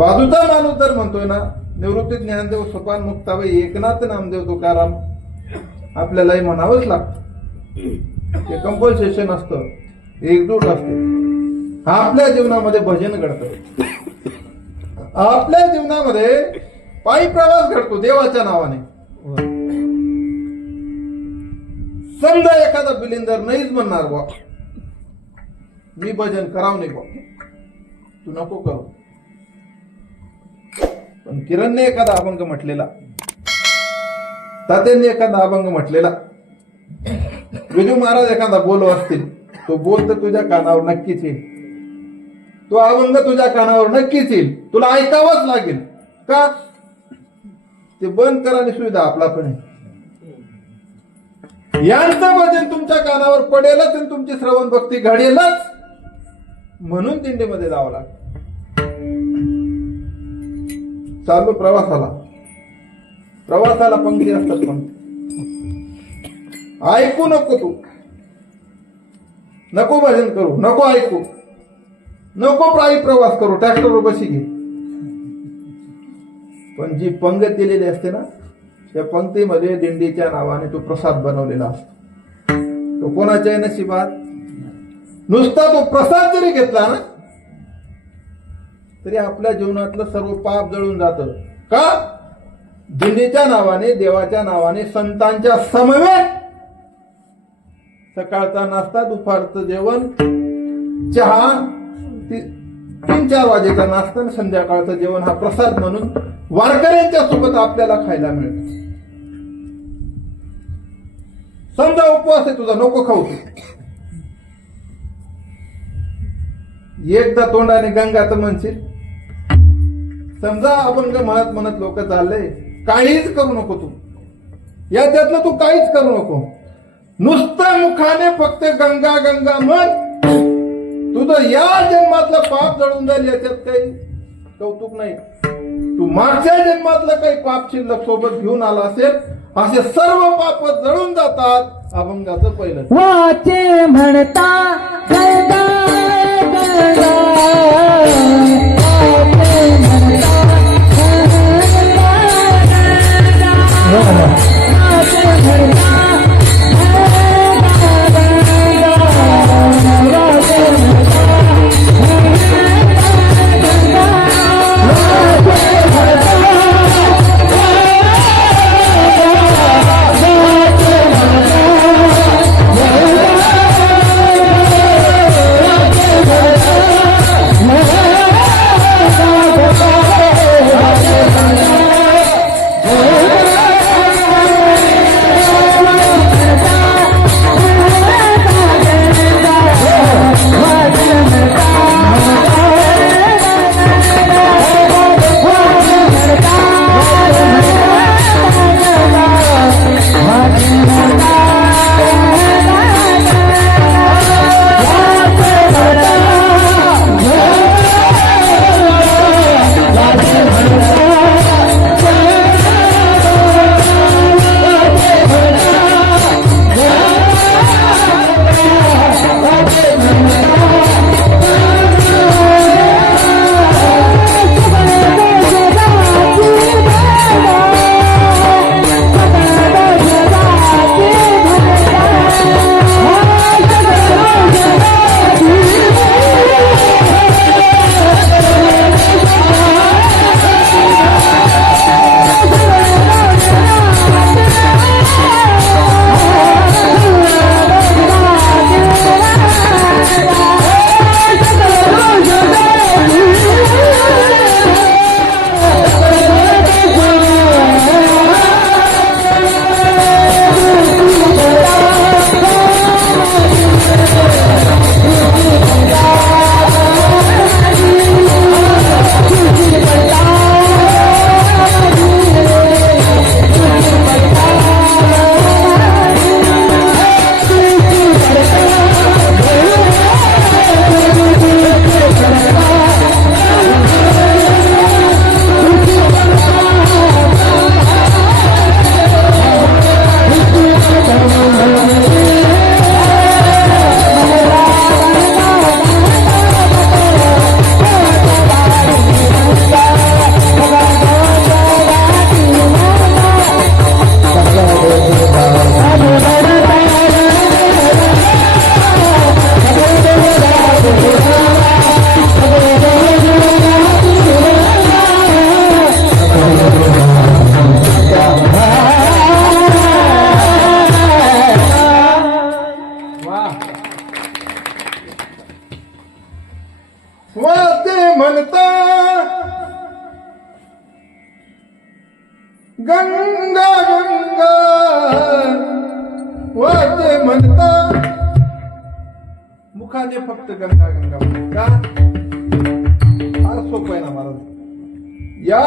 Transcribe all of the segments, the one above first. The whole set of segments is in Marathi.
बाजूचा माणूस जर म्हणतोय ना निवृत्ती ज्ञानदेव सोपान मुक्ताबाई एकनाथ नामदेव तुकाराम आपल्यालाही म्हणावंच लागतं. ते कंपल्सेशन असतं एकजूट असते. आपल्या जीवनामध्ये भजन घडतं. आपल्या जीवनामध्ये पायी प्रवास घडतो देवाच्या नावाने. समजा एखादा बिलिंदर नाहीच म्हणणार बा. मी भजन कराव नाही बा. तू नको करू. किरणने एखादा अभंग म्हटलेला तात्यांनी एखादा अभंग म्हटलेला विजू महाराज एखादा बोल असतील तो बोल तर तुझ्या कानावर नक्कीच येईल. तो अभंग तुझ्या कानावर नक्कीच येईल. तुला ऐकावंच लागेल. का? ते बंद करायची सुविधा आपला पण आहे. यांचं भजन तुमच्या कानावर पडेलच आणि तुमची श्रवण भक्ती घडेलच म्हणून दिंडीमध्ये जावं लागतं. चाललो प्रवासाला. प्रवासाला पंक्ती असतात पंक्ती ऐकू नको तू. नको भजन करू नको ऐकू. नको प्राई प्रवास करू ट्रॅक्टरवर बशी घे. पण जी पंगत दिलेली असते ना त्या पंक्तीमध्ये दिंडीच्या नावाने तो प्रसाद बनवलेला असतो. तो कोणाच्या नशिबात. नुसता तो प्रसाद जरी घेतला ना तरी आपल्या जीवनातलं सर्व पाप जळून जातं. का? दिंडीच्या नावाने देवाच्या नावाने संतांच्या समवेत सकाळचा नाश्ता दुपारचं जेवण चहा ती- तीन चार वाजेचा नाश्ता आणि संध्याकाळचं जेवण हा प्रसाद म्हणून वारकऱ्यांच्या सोबत आपल्याला खायला मिळतो. समजा उपवास आहे तुझा नको खाऊ एकदा तोंडाने गंगाचं म्हणशील? समजा आपण का म्हणत म्हणत लोक चालले काहीच करू नको तू. याच्यातलं तू काहीच करू नको. नुसतं मुखाने फक्त गंगा गंगा म्हण. तुझं या जन्मातलं पाप जळून जाईल याच्यात काही कौतुक नाही. तू मागच्या जन्मातलं काही पाप शिल्लक सोबत घेऊन आला असेल असे सर्व पाप जळून जातात अभंगाचं पहिलं. वाचे म्हणता वाचे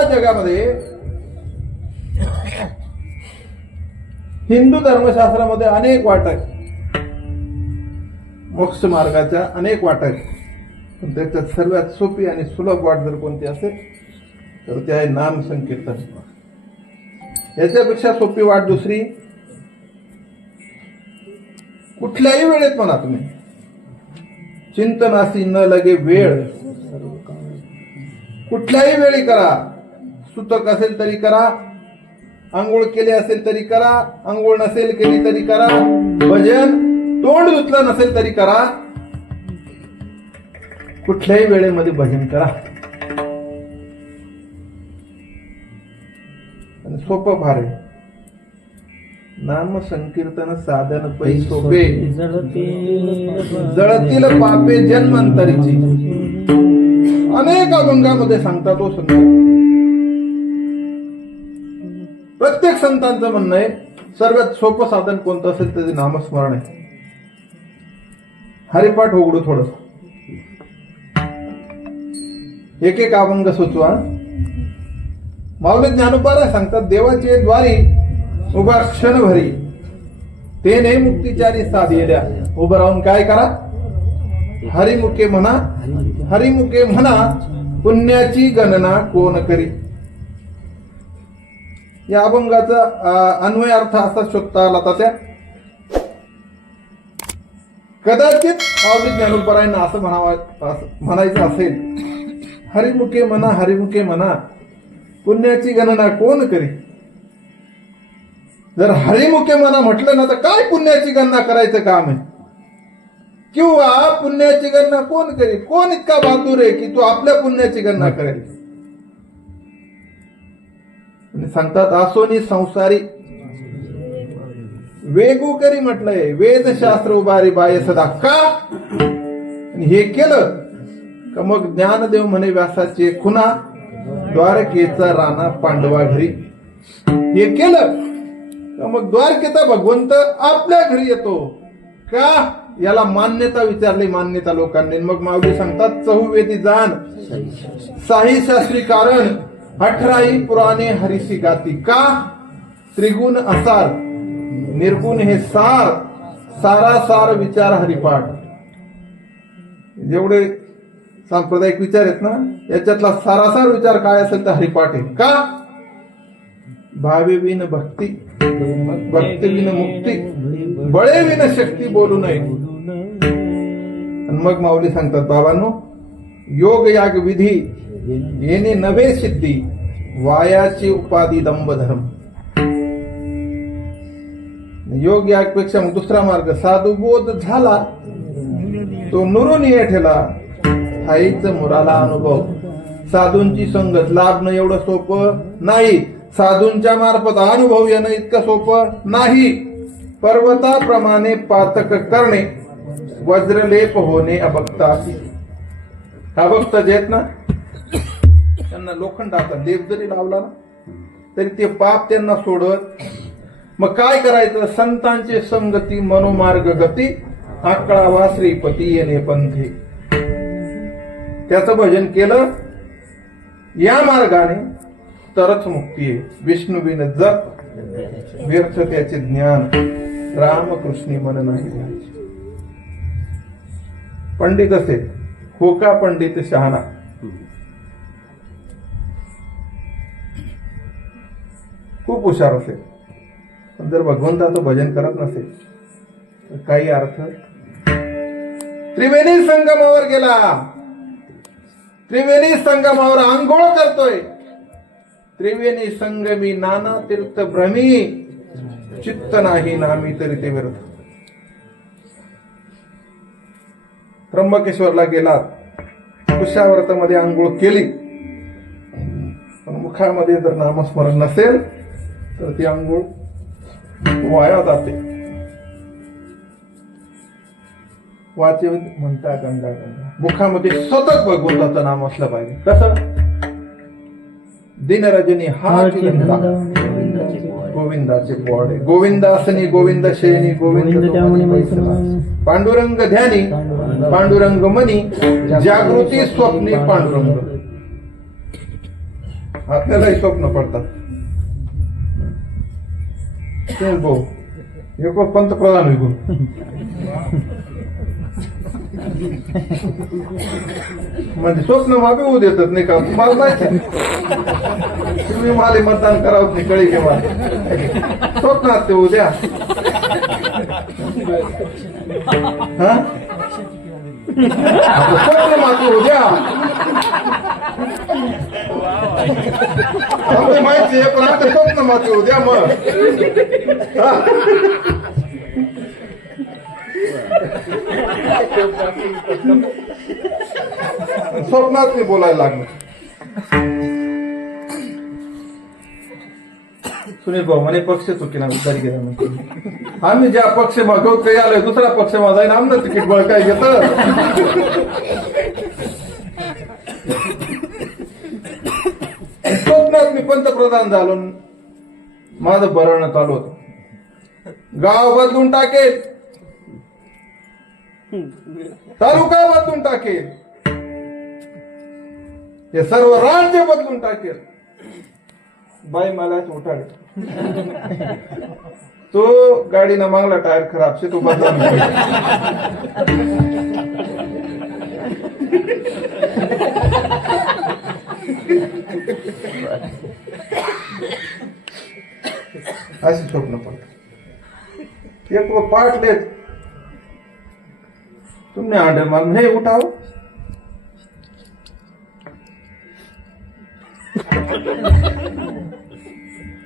या जगामध्ये हिंदू धर्मशास्त्रामध्ये अनेक वाटक आहेत. मोक्ष मार्गाच्या अनेक वाटक आहेत. त्याच्यात सर्वात सोपी आणि सुलभ वाट जर कोणती असेल तर ते आहे नाम संकीर्तन याच्यापेक्षा सोपी वाट दुसरी कुठल्याही वेळेत म्हणा तुम्ही. चिंतनासी न लगे वेळ. कुठल्याही वेळी करा. सुतक असेल तरी करा. आंघोळ केली असेल तरी करा. आंघोळ नसेल केली तरी करा. भजन तोंड धुतलं नसेल तरी करा. कुठल्याही वेळेमध्ये भजन करा. आणि सोपं फार आहे. नाम संकीर्तन साधन पै सोपे. जळतील पापे जन्मांतरीची. अनेक अभंगामध्ये सांगतात तो संत. संतांचं म्हणणं आहे सर्वात सोपं साधन कोणतं असेल त्याचे नामस्मरण आहे. हरिपाठ उघडू थोडस. एक एक अभंग सुचवा. माऊली ज्ञानोबाला सांगतात देवाचे द्वारी उभा क्षणभरी ते ने मुक्तीचारी साधलेल्या उभं राहून काय करा? हरिमुखे म्हणा हरिमुखे म्हणा पुण्याची गणना कोण करी? या अभंगाचा अन्वय अर्थ असा शोधता आला होता त्या कदाचित माऊली ज्ञानोबरायांना असं म्हणावा म्हणायचं असेल. हरिमुखे म्हणा हरिमुखे म्हणा पुण्याची गणना कोण करी? जर हरिमुखे म्हणा म्हटलं ना तर काय पुण्याची गणना करायचं काम आहे? किंवा पुण्याची गणना कोण करी? कोण इतका बहादूर आहे की तू आपल्या पुण्याची गणना करेल? सांगतात आसोनी संसारी. वेगोकरी म्हटलंय वेदशास्त्र उभारी बाय सदा. का? आणि हे केलं का मग ज्ञानदेव म्हणे व्यासाचे खुना द्वारकेचा राणा पांडवा घरी. हे केलं का मग द्वारकेचा भगवंत आपल्या घरी येतो. का? याला मान्यता विचारली मान्यता लोकांनी. मग माऊली सांगतात चहुवेदी जाण साही शास्त्री कारण अठराही पुराणे हरिसी गाती का? त्रिगुण असार निर्गुण हे सार सारा सार विचार हरिपाठ. जेवढे सांप्रदायिक विचार आहेत ना याच्यातला सारासार विचार काय असेल तर हरिपाठ आहे. का? भावे विन भक्ती भक्तीविन मुक्ती बळे विन शक्ती बोलू नये. मग माऊली सांगतात बाबांनो योग याग विधी येणे नवे सिद्धी. वायाची उपाधी दंभ धर्म योग यापेक्षा मग दुसरा मार्ग साधू बोध झाला तो नुरून ये ठेला हाईच मुराला अनुभव. साधूंची संगत लाभणं एवढं सोपं नाही. साधूंच्या मार्फत अनुभव येणं इतकं सोपं नाही. पर्वताप्रमाणे पातक करणे वज्रलेप होणे अभक्ता अभक्त जेत ना त्यांना लोखंडाचा लेप जरी लावला ना तरी ते पाप त्यांना सोडत. मग काय करायचं? संतांची संगती मनोमार्ग गती आकळावा श्रीपती येणे पंथी. त्याचं भजन केलं. या मार्गाने तरच मुक्ती आहे. विष्णुविन जप व्यर्थ त्याचे ज्ञान. रामकृष्णी मन नाही पंडित असे होका पंडित शहाणा. खूप हुशार असेल पण जर भगवंताचं भजन करत नसेल तर काही अर्थ त्रिवेणी संगमावर गेला. त्रिवेणी संगमावर आंघोळ करतोय. त्रिवेणी संगमी नाना तीर्थ भ्रमी चित्त नाही नामी तरी ते विरत त्र्यंबकेश्वरला गेलात. कुशाव्रतामध्ये आंघोळ केली. पण मुखामध्ये जर नामस्मरण नसेल तर ती आंघोळ वाया जाते. वाचे म्हणता गंगा गंगा. मुखामध्ये सतत भगवंताचं नाम असलं पाहिजे. कसं दिनरजनी हा चिंता गोविंदाचे पोवाडे. गोविंदासनी गोविंद शेनी गोविंद पांडुरंग ध्यानी पांडुरंग. मनी जागृती स्वप्नी पांडुरंग. आपल्यालाही स्वप्न पडतात. ते भाऊ एक पंतप्रधान विकून म्हणजे स्वप्न मागे होऊ देतात नाही का मला माहिती तुम्ही माले मतदान करावं नाही कळी किंवा स्वप्नात असते उद्या स्वप्न आपलं स्वप्न मात्र उद्या आम्हाला माहिती आहे पण आता स्वप्न मात्र उद्या मग स्वप्नात मी बोलायला लागलो सुनील भाऊ म्हणे पक्ष चुकीला उतारी केला म्हणतो आम्ही ज्या पक्ष मागवत काही आलोय दुसरा पक्ष माझा आहे ना आमचं तिकीट बळ काय घेत स्वप्नात मी पंतप्रधान झालो माझं बरवणं चालू होत. गाव बदलून टाकेल. तालुका बदलून टाकेल. हे सर्व राज्य बदलून टाकेल. बाई मलाच उठाड. तो गाडीनं मागला टायर खराब. शे तो बदला मी अशी स्वप्न पडत एक वो पाटलेत तुमने आंडर मारून हे उठाव.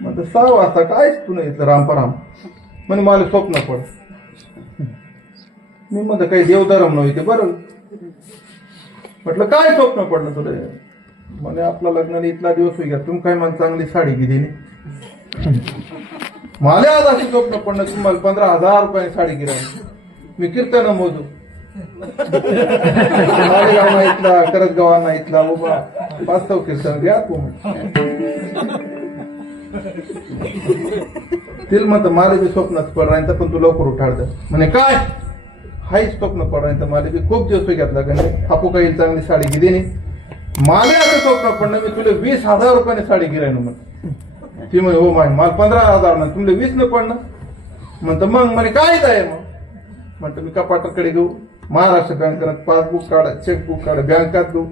म्हणतो सहा वाजता कायच तू नाही इथलं रामपराम? म्हणे मला स्वप्न पड. मी म्हणतो काही देवधर्म नव्हते बरं. म्हटलं काय स्वप्न पडलं तुला? म्हणे आपला लग्नाला इथला दिवस होई तुम्ही काय मला चांगली साडी दिली नाही? मला आज अशी स्वप्न पडलं तुम्हाला पंधरा हजार रुपये साडी गिराय. मी कीर्तन मोजू. मालेगाव इथला करतगावांना इथला बाबा वास्तव कीर्तन घ्या तू तिला म्हणतं मला बी स्वप्नात पडायचं पण तू लवकर उठाड म्हणे काय? हाही स्वप्न पडायचं मला बी खूप दिवस घेतला गणे आपू काही चांगली साडी गिरी नाही. मला असं स्वप्न पडणं मी तुला वीस हजार रुपयाने साडी गिरायन म्हणत ती म्हणे हो माय मला पंधरा हजार ना तुमले वीस न पडणं. म्हणतं मग म्हणे काय आहे मग? म्हणतं मी कपाटाकडे घेऊ महाराष्ट्र बँकेत पासबुक काढा चेकबुक काढा बँकात घेऊ.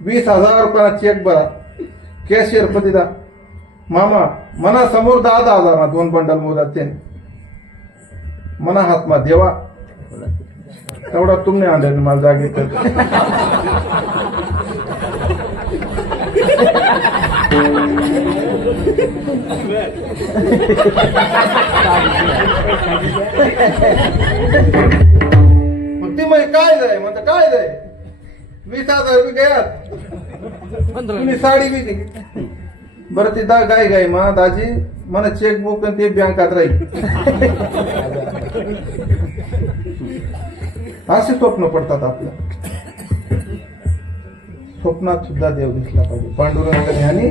वीस हजार रुपयाला चेक भरा कॅशियर पती दा. मामा मना समोर दहा दहा हजार ना दोन बंडल मोजात त्याने. मना हातमा देवा. तेवढा तुमने आणले मला जागे मग ती म्हणजे काय जाय? म्हणतं काय जाय? वीस हजार रुपये गयात तुम्ही साडी बी बरं ती दा गाय गाय मा दाजी मला चेकबुक आणि ते बँकात राहील. असे स्वप्न पडतात आपल्या. स्वप्नात सुद्धा देव दिसला पाहिजे. पांडुरंग ज्ञानी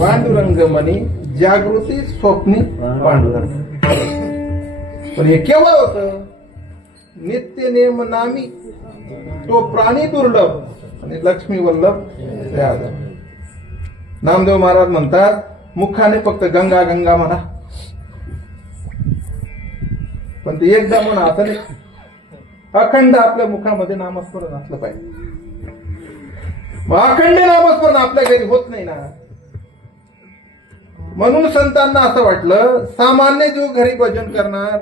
पांडुरंग मनी जागृती स्वप्नी पांडुरंग. पण हे केव्हा होत नित्य नेम नामी. तो प्राणी दुर्लभ आणि लक्ष्मी वल्लभ यादव नामदेव महाराज म्हणतात मुखाने फक्त गंगा गंगा म्हणा. पण ते एकदा म्हणा आता अखंड आपल्या मुखामध्ये नामस्मरण असलं पाहिजे. अखंड नामस्मरण आपल्या घरी होत नाही ना. म्हणून संतांना असं वाटलं सामान्य जीव घरी भजन करणार.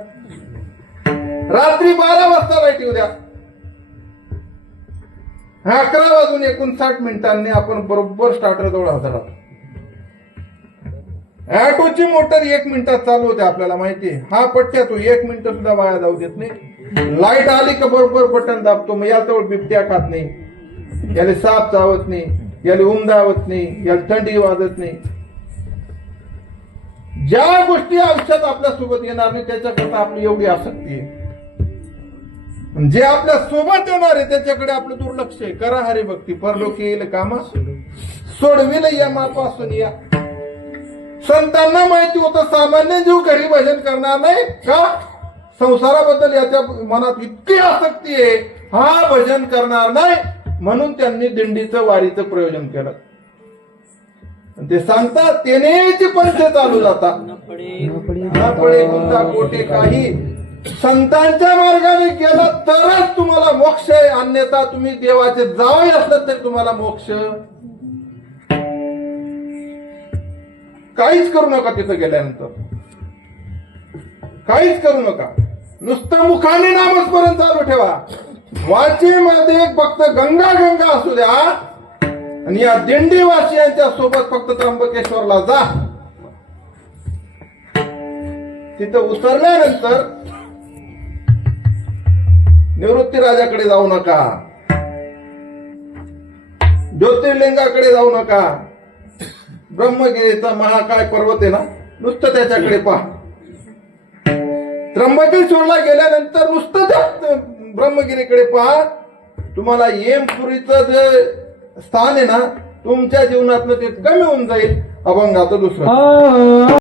रात्री बारा वाजता लाइट येऊ द्या. अकरा वाजून एकोणसाठ मिनिटांनी आपण बरोबर स्टार्टर जवळ हजर ऑटोची मोटर एक मिनिटात चालू होते आपल्याला माहिती हा पट्ट्या तो एक मिनिट सुद्धा वाया जाऊ देत नाही. लाइट आली का बरोबर बटन दाबतो मग याजवळ बिबट्या खात नाही. याला साप चावत नाही याला उमदावत नाही याला थंडी वाजत नाही. ज्या गोष्टी आयुष्यात आपल्यासोबत येणार नाही त्याच्याकरता आपली एवढी आसक्ती आहे. जे आपल्यासोबत येणार आहे त्याच्याकडे आपलं दुर्लक्ष आहे. करा हरे भक्ती परलोक येईल कामा सोडविल या मापासून या. संतांना माहिती होतं सामान्य जीव घरी भजन करणार नाही का? संसाराबद्दल याच्या मनात इतकी आसक्ती आहे. हा भजन करणार नाही. म्हणून त्यांनी दिंडीचं वारीचं प्रयोजन केलं. ते सांगतात तेनेच पंथ चालू जातात. कोणता कोटे काही संतांच्या मार्गाने केलं तरच तुम्हाला मोक्ष आहे. अन्यथा तुम्ही देवाचे जावे असतात तरी तुम्हाला मोक्ष. काहीच करू नका तिथं गेल्यानंतर. काहीच करू नका. नुसतं मुखाने नामस्मरण चालू ठेवा. वाचेमध्ये फक्त गंगा गंगा असू द्या. आणि या दिंडीवासियांच्या सोबत फक्त त्र्यंबकेश्वरला जा. तिथं उतरल्यानंतर निवृत्ती राजाकडे जाऊ नका. ज्योतिर्लिंगाकडे जाऊ नका. ब्रह्मगिरीचा महाकाय पर्वत आहे ना नुसतं त्याच्याकडे पहा. त्र्यंबकेश्वरला गेल्यानंतर नुसतं त्या ब्रह्मगिरीकडे पहा. तुम्हाला येमपुरीचं जे स्थान आहे ना तुमच्या जीवनातलं ते कमी होऊन जाईल. अभंगाचं दुसरं.